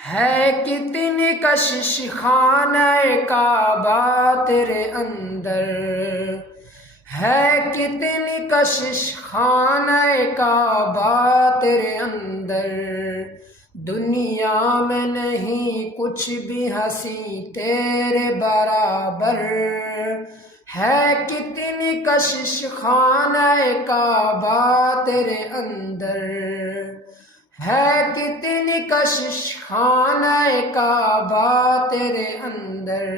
ہے کتنی کشش خانہ کعبہ تیرے اندر، ہے کتنی کشش خانہ کعبہ تیرے اندر، دنیا میں نہیں کچھ بھی ہنسی تیرے برابر، ہے کتنی کشش خانہ کعبہ تیرے اندر، ہے کتنی کشش خانہ کعبہ تیرے اندر،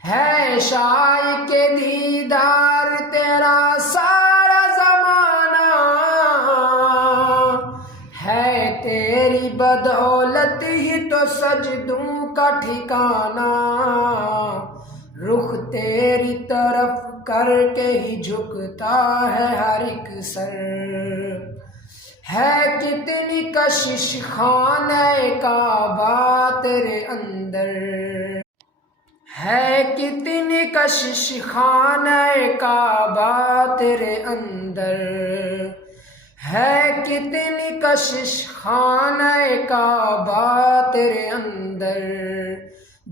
ہے شاہ کے دیدار تیرا سارا زمانہ، ہے تیری بدولت ہی تو سجدوں کا ٹھکانہ، رخ تیری طرف کر کے ہی جھکتا ہے ہر ایک سر، ہے کتنی کشش خانہ کعبہ تیرے اندر، ہے کتنی کشش خانہ کعبہ تیرے اندر، ہے کتنی کشش خانہ کعبہ تیرے اندر،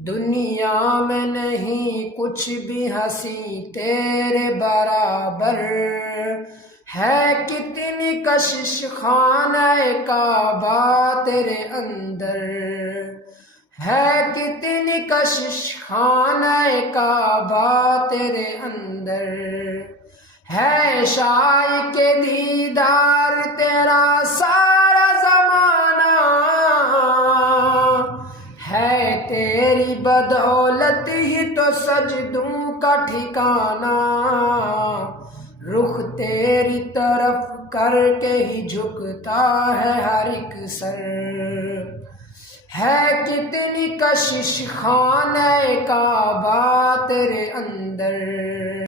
دنیا میں نہیں کچھ بھی ہنسی تیرے برابر، ہے کتنی کشش خانہ کعبہ تیرے اندر، ہے کتنی کشش خانہ کعبہ تیرے اندر، ہے شاہ کے دیدار تیرا سارا زمانہ، ہے تیری بدولت ہی تو سجدوں کا ٹھکانہ، رخ تیری طرف کر کے ہی جھکتا ہے ہر ایک سر، ہے کتنی کشش خانہ کعبہ تیرے اندر۔